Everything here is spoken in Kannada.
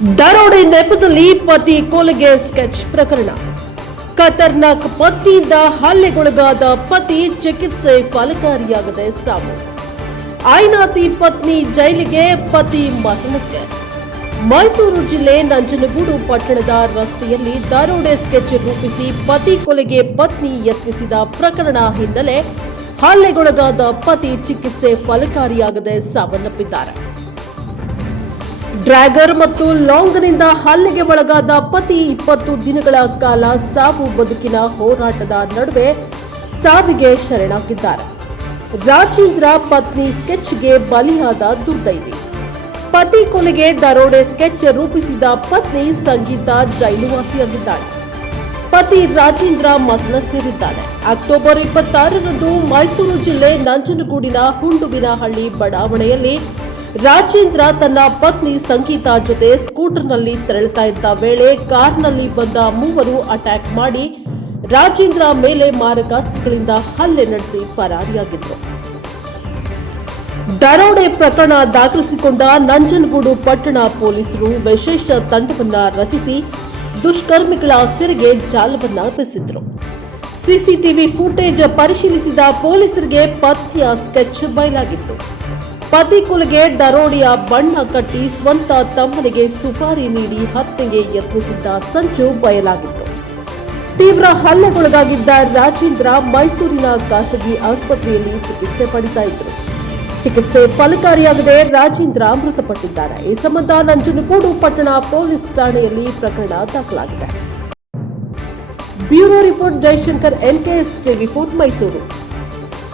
ದರೋಡೆ ನೆಪದಲ್ಲಿ ಪತಿ ಕೊಲೆಗೆ ಸ್ಕೆಚ್ ಪ್ರಕರಣ. ಖತರ್ನಾಕ್ ಪತ್ನಿಯಿಂದ ಹಲ್ಲೆಗೊಳಗಾದ ಪತಿ ಚಿಕಿತ್ಸೆ ಫಲಕಾರಿಯಾಗದೆ ಸಾವು. ಆಯ್ನಾತಿ ಪತ್ನಿ ಜೈಲಿಗೆ, ಪತಿ ಮಸಣಕ್ಕೆ. ಮೈಸೂರು ಜಿಲ್ಲೆ ನಂಜನಗೂಡು ಪಟ್ಟಣದ ರಸ್ತೆಯಲ್ಲಿ ದರೋಡೆ ಸ್ಕೆಚ್ ರೂಪಿಸಿ ಪತಿ ಕೊಲೆಗೆ ಪತ್ನಿ ಯತ್ನಿಸಿದ ಪ್ರಕರಣ ಹಿನ್ನೆಲೆ ಹಲ್ಲೆಗೊಳಗಾದ ಪತಿ ಚಿಕಿತ್ಸೆ ಫಲಕಾರಿಯಾಗದೆ ಸಾವನ್ನಪ್ಪಿದ್ದಾರೆ. ಡ್ರ್ಯಾಗರ್ ಮತ್ತು ಲಾಂಗ್ನಿಂದ ಹಲ್ಲೆಗೆ ಒಳಗಾದ ಪತಿ 20 ದಿನಗಳ ಕಾಲ ಸಾವು ಬದುಕಿನ ಹೋರಾಟದ ನಡುವೆ ಸಾವಿಗೆ ಶರಣಾಗಿದ್ದಾರೆ. ರಾಜೇಂದ್ರ ಪತ್ನಿ ಸ್ಕೆಚ್ಗೆ ಬಲಿಯಾದ ದುರ್ದೈವಿ. ಪತಿ ಕೊಲೆಗೆ ದರೋಡೆ ಸ್ಕೆಚ್ ರೂಪಿಸಿದ ಪತ್ನಿ ಸಂಗೀತ ಜೈಲುವಾಸಿಯಾಗಿದ್ದಾಳೆ. ಪತಿ ರಾಜೇಂದ್ರ ಮಸಣ ಸೇರಿದ್ದಾನೆ. ಅಕ್ಟೋಬರ್ 26ರಂದು ಮೈಸೂರು ಜಿಲ್ಲೆ ನಂಜನಗೂಡಿನ ಹುಂಡುವಿನಹಳ್ಳಿ ಬಡಾವಣೆಯಲ್ಲಿ ರಾಜೇಂದ್ರ ತನ್ನ ಪತ್ನಿ ಸಂಗೀತ ಜೊತೆ ಸ್ಕೂಟರ್ನಲ್ಲಿ ತೆರಳುತ್ತಾ ಇದ್ದ ವೇಳೆ ಕಾರ್ನಲ್ಲಿ ಬಂದ ಮೂವರು ಅಟ್ಯಾಕ್ ಮಾಡಿ ರಾಜೇಂದ್ರ ಮೇಲೆ ಮಾರಕಾಸ್ತ್ರಗಳಿಂದ ಹಲ್ಲೆ ನಡೆಸಿ ಪರಾರಿಯಾಗಿದ್ದರು. ದರೋಡೆ ಪ್ರಕರಣ ದಾಖಲಿಸಿಕೊಂಡ ನಂಜನಗೂಡು ಪಟ್ಟಣ ಪೊಲೀಸರು ವಿಶೇಷ ತಂಡವನ್ನ ರಚಿಸಿ ದುಷ್ಕರ್ಮಿಗಳ ಸೆರೆಗೆ ಜಾಲವನ್ನ ಬೀಸಿದ್ರು. ಸಿಸಿಟಿವಿ ಫುಟೇಜ್ ಪರಿಶೀಲಿಸಿದ ಪೊಲೀಸರಿಗೆ ಪತ್ನಿಯ ಸ್ಕೆಚ್ ಬಯಲಾಗಿತ್ತು. ಪತಿ ಕೊಲೆಗೆ ದರೋಡೆಯ ಬಣ್ಣ ಕಟ್ಟಿ ಸ್ವಂತ ತಮ್ಮನಿಗೆ ಸುಪಾರಿ ನೀಡಿ ಹತ್ಯೆಗೆ ಯತ್ನಿಸಿದ್ದ ಸಂಚು ಬಯಲಾಗಿತ್ತು. ತೀವ್ರ ಹಲ್ಲೆಗೊಳಗಾಗಿದ್ದ ರಾಜೇಂದ್ರ ಮೈಸೂರಿನ ಖಾಸಗಿ ಆಸ್ಪತ್ರೆಯಲ್ಲಿ ಚಿಕಿತ್ಸೆ ಪಡೆಯುತ್ತಾ ಇದ್ದರು. ಚಿಕಿತ್ಸೆ ಫಲಕಾರಿಯಾಗದೆ ರಾಜೇಂದ್ರ ಮೃತಪಟ್ಟಿದ್ದಾರೆ. ಈ ಸಂಬಂಧ ನಂಜನಗೂಡು ಪಟ್ಟಣ ಪೊಲೀಸ್ ಠಾಣೆಯಲ್ಲಿ ಪ್ರಕರಣ ದಾಖಲಾಗಿದೆ. Bureau report Jaishankar, NKS TV4 Mysuru.